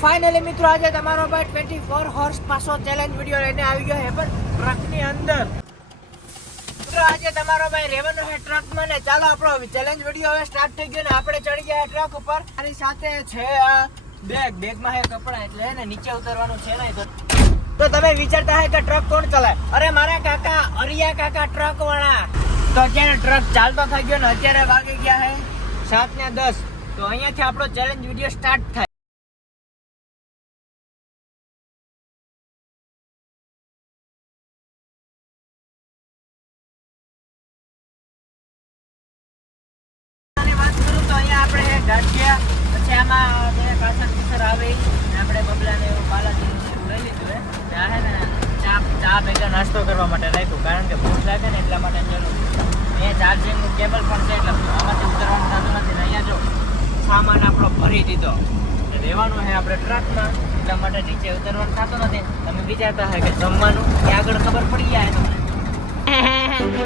Finally મિત્રો, આજે તમારો ભાઈ ટ્વેન્ટી ફોર હોર્સ પાસો ચેલેન્જ વીડિયો લઈને આવી ગયો છે, પણ ટ્રકની અંદર. મિત્રો, આજે તમારો ભાઈ રહેવાનો છે ટ્રકમાં ને ચાલો આપણો ચેલેન્જ વીડિયો હવે સ્ટાર્ટ થઈ ગયો ને આપણે ચડી ગયા ટ્રક ઉપર. આની સાથે છે આ બેગ બેગમાં હે કપડા, એટલે હે ને નીચે ઉતરવાનું છે તો. તો તમે વિચારતા હે કે ટ્રક કોણ ચલાય અરે, મારા કાકા, અરિયા કાકા ટ્રક વાળા. તો અત્યારે ટ્રક ચાલતો થઈ ગયો ને, અત્યારે વાગી ગયા હે સાત ને દસ. તો અહીંયાથી આપણો ચેલેન્જ વીડિયો સ્ટાર્ટ થાય. ગાંઠિયા પછી આમાં જે કાસર કુસર આવે આપણે બબલાને એવું બાલાજી લઈ લીધું હે. ને ચા ચા ભેગા નાસ્તો કરવા માટે રાખ્યું. કારણ કે ભૂખ લાગે ને એટલા માટે જરૂર અહીંયા ચાર્જિંગનું કેબલ પણ છે એટલે આમાંથી ઉતરવાનું થતું નથી. અહીંયા જો સામાન આપણો ભરી દીધો. રહેવાનું છે આપણે ટ્રકમાં. એટલા માટે નીચે ઉતરવાનું થતું નથી. તમે વિચારતા હોય કે જમવાનું એ આગળ ખબર પડી જાય તમને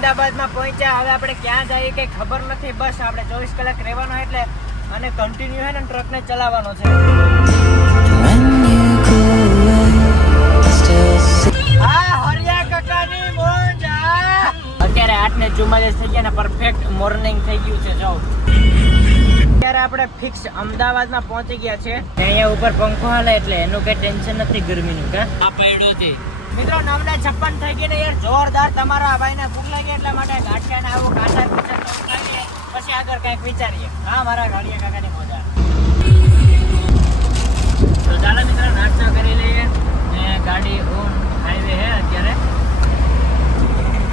અહેમદાબાદમાં પહોંચ્યા. હવે આપણે ક્યાં જઈએ કંઈ ખબર નથી. બસ આપણે ચોવીસ કલાક રહેવાનો એટલે અને કન્ટિન્યુ હે ને ટ્રકને ચલાવવાનો છે. હા હરિયા કાકાની અત્યારે આઠ ને ચુમ્માલીસ થઈ ગયા ને પરફેક્ટ મોર્નિંગ થઈ ગયું છે, જો. અત્યારે આપણે ફિક્સ અમદાવાદમાં પહોંચી ગયા છે. અહીંયા ઉપર પંખો હાલે એટલે એનું કઈ ટેન્શન નથી ગરમીનું, કા? આ પડ્યો છે. મિત્રો, નવને છપ્પન થઈ ગઈ ને યાર જોરદાર તમારા ભાઈને ભૂખ લાગી એટલા માટે ગાંઠિયા ને આવું તો ખાઈએ પછી આગળ કંઈક વિચારીએ. હા, મારા ગાડિયા કાકાની મોજા તો ચાલો મિત્રો, નાસ્તો કરી લઈએ. ને ગાડી ઓન હાઈવે હે અત્યારે.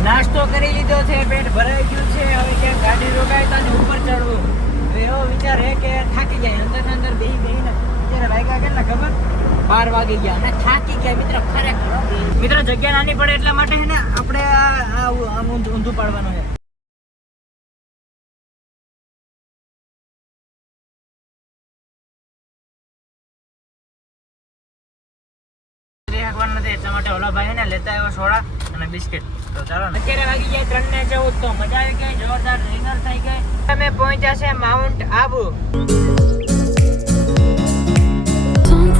નાસ્તો કરી લીધો છે, પેટ ભરાઈ ગયું છે. હવે ક્યાંક ગાડી રોકાય તો ને ઉપર ચડવું હવે એવો વિચાર હે કે થાકી જાય અંદર ને અંદર બેહી બેહી ને અત્યારે વાગ્યા કેટલા ખબર બાર વાગી ગયા. અને થાકી ગયા. મિત્ર ખરેખર. મિત્ર જગ્યા નાની પડે એટલા માટે હે ને આપણે ઊંધું પાડવાનું છે. રાખવાનું નથી એટલા માટે ઓલા ભાઈ ને લેતા આવ્યો સોડા અને બિસ્કિટ. તો ચાલો અત્યારે વાગી જાય ત્રણ ને ચૌદ તો મજા આવી ગઈ જોરદાર ડિનર થઈ ગઈ. અમે પહોંચ્યા છે mount Abu.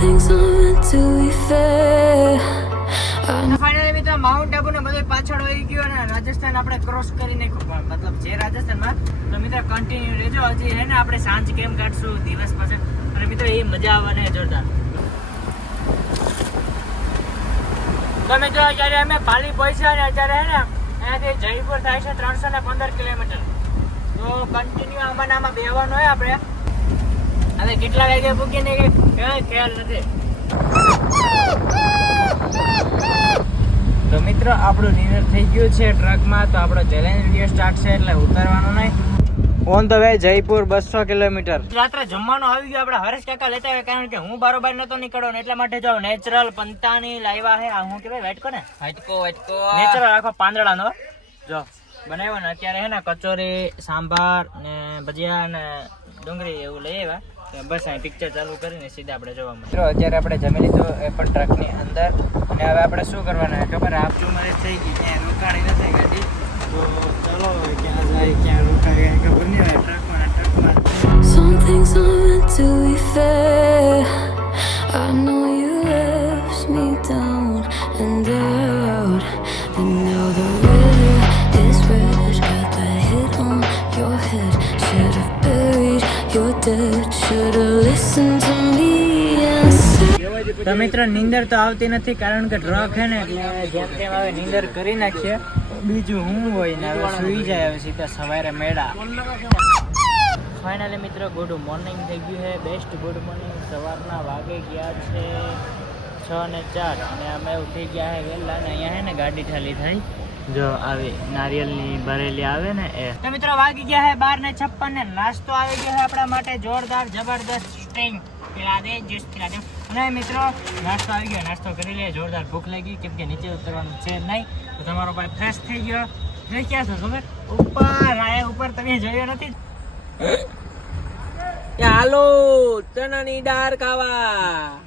Things mount Abu ને પાછળ હોઈ ગયું અને રાજસ્થાન આપણે ક્રોસ કરી નાખ્યું મતલબ જે રાજસ્થાનમાં. તો મિત્રો કન્ટિન્યુ રહેજો. હજી હે આપણે સાંજ કેમ કાઢશું? દિવસ પછી. અને મિત્રો, એ મજા આવવાની જોરદાર. તો મિત્રો, અત્યારે અમે પાલી પહોંચ્યા અને અત્યારે હે ને જયપુર થાય છે ત્રણસો ને પંદર કિલોમીટર. તો કન્ટિન્યુ આમાં આમાં બેહવાનું હોય આપણે. હવે કેટલા વાગે પૂકીને કે ખ્યાલ નથી. તો મિત્રો આપણું ડિનર થઈ ગયું છે ટ્રકમાં તો આપણો ચેલેન્જ વીડિયો સ્ટાર્ટ છે એટલે ઉતારવાનું નહીં. ઓન ધ વે જયપુર બસો કિલોમીટર. રાત્રે જમવાનું આવી ગયું આપણે હરેશ કાકા લેતા આવ્યા કારણ કે હું બારોબાર નતો નીકળ્યો ને એટલા માટે જો નેચરલ પંતાની લાવ્યા છે. આ હું કેવાય વેટકો ને? વેટકો વેટકો. નેચરલ આખો પાંદડાનો જો બનાવ્યો ને અત્યારે હે ને કચોરી સાંભાર ને ભજીયા ને ડુંગળી એવું લઈ આવ્યા. બસ અહીં પિક્ચર ચાલુ કરીને સીધા આપણે જોવા મળે. અત્યારે આપણે જમી લીધું એ પણ ટ્રકની અંદર. અને હવે આપણે શું કરવાના ખબર? આપ મારે થઈ ગઈ ત્યાં રોકાણી નથી ગાડી. તો ચાલો ક્યાં જાય ક્યાં રોકાય ખબર નહીં હોય ટ્રકમાં ટ્રકમાં some things are meant to be fair. I know you left me down and out. And now the તો મિત્ર, નીંદર તો આવતી નથી કારણ કે ટ્રક છે ને, એટલે જેમ તેમ હવે નીંદર કરી નાખીએ. બીજું હું હોય ને, હવે સુઈ જાય હવે સીધા સવારે મેળા. ફાઇનલી મિત્રો ગુડ મોર્નિંગ થઈ ગયું છે. બેસ્ટ ગુડ મોર્નિંગ સવારના વાગે ગયા છે છ ને ચાર. અને અમે ઉઠી ગયા છે, વહેલા ને અહીંયા છે ને ગાડી ઠાલી થઈ. જો આવી નારિયેલની ભરેલી આવે ને એ. તો મિત્રો વાગી ગયા છે બાર ને છપ્પન ને નાસ્તો આવી ગયો છે આપણા માટે જોરદાર જબરદસ્ત સ્ટિંગ પીલા દે જ્યુસ પીલા દે. અને મિત્રો નાસ્તો આવી ગયો. નાસ્તો કરી લે. જોરદાર ભૂખ લાગી. કેમ કે નીચે ઉતરવાનું છે નહીં. તો તમારો ભાઈ ફ્રેશ થઈ ગયો. જોઈ ક્યાં છો ખબર ઉપર. આયા ઉપર તમે જોયો નથી? હાલો ચણાની દાળ ખાવા.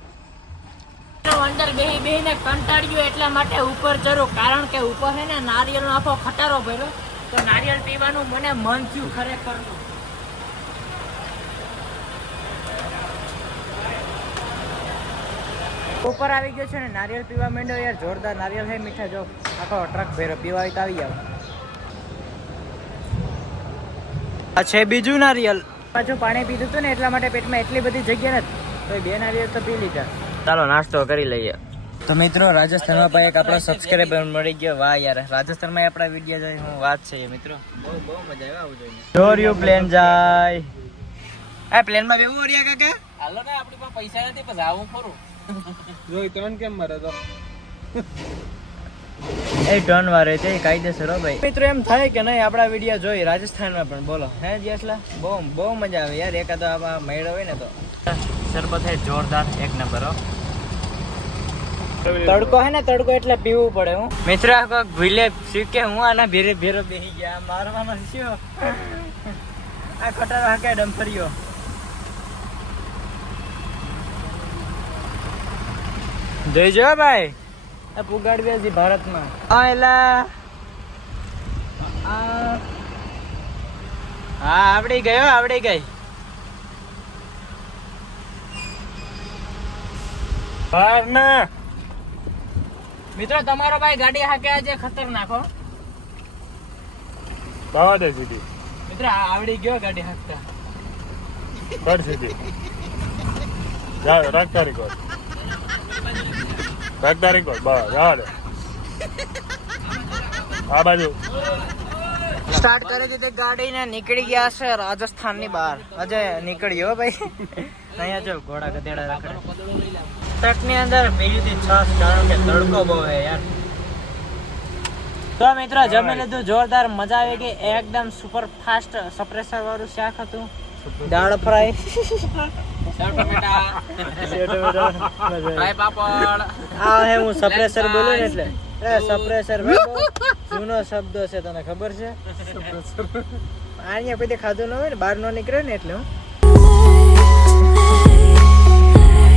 અંદર બેહી બેહીને કંટાળ્યું એટલા માટે ઉપર જરો કારણ કે ઉપર છે ને નારિયેળનો આખો ખટારો ભર્યો. તો નારિયેળ પીવાનું મને મન થયું ખરેખર ઉપર આવી ગયો છે ને નારિયેળ પીવા માંડ્યો યાર, જોરદાર નારિયેળ હે મીઠા જો. આખો ટ્રક ભેરો પીવા આવી જાવ આ છે બીજું નારિયેલ પાછું પાણી પીધું હતું ને એટલા માટે પેટમાં એટલી બધી જગ્યા નથી. તો બે નારિયેળ તો પી લીધા. ચાલો નાસ્તો કરી લઈએ. તો મિત્રો રાજસ્થાનમાં પણ એક આપણો સબસ્ક્રાઈબર મળી ગયો. વાહ યાર રાજસ્થાનમાં આપણા વીડિયો જોઈ હું વાત છે મિત્રો. બહુ બહુ મજા આવે આવું જોઈને. યુ પ્લેન જાય આ પ્લેનમાં બેવું ઓરિયા કાકા? હાલો ને આપણી પાસે પૈસા નથી પછી આવું ખરું. જોઈ ત્રણ કેમ મરે તો? એ ટર્ન વારે છે કાયદેસર હો ભાઈ. મિત્રો એમ થાય કે નહીં આપણા વીડિયો જોઈ રાજસ્થાનમાં પણ. બોલો. હે જેસલા? બહુ બહુ મજા આવે યાર એકાદો આ મેળો હોય ને તો. શરબત હે જોરદાર એક નંબર હો. તડકો હે ને તડકો એટલે પીવું પડે હું. મિત્ર કો ભૂલે શીખે હું આના ભેરે ભેરો બેહી ગયા. મારવાનો શું? આ ખટારો હાકે ડમ્ફરીઓ જોઈજો હો ભાઈ. આ પુગાડવી હતી ભારતમાં. હા એલા. આ. હા આવડી ગયો આવડી ગઈ. બહાર ના મિત્રો તમારો ભાઈ ગાડી હાકે છે ખતરનાક હો. બાવા દે સીધી. મિત્ર આવડી ગયો ગાડી હાકતા. કર સીધી. જા રાખ તારી કોર બસ જવા દે. આ બાજુ. સ્ટાર્ટ કરી દીધી ગાડી ને નીકળી ગયા છે રાજસ્થાનની બહાર. અજય નીકળી હો ભાઈ. અહીંયા જો ઘોડા ગધેડા રખડે ટ્રક અંદર બીજું થી છાસ કારણ કે તડકો બહુ હે યાર. તો મિત્રો જમી લીધું જોરદાર મજા આવી ગઈ. એકદમ સુપર ફાસ્ટ સપ્રેસર વાળું શાક હતું. દાળ ફ્રાય. હે હું સપ્રેસર બોલું ને એટલે. એ સપ્રેસર જૂનો શબ્દ છે તને ખબર છે? અહીંયા પછી ખાધું ન હોય ને બહાર નો નીકળે ને એટલે હું.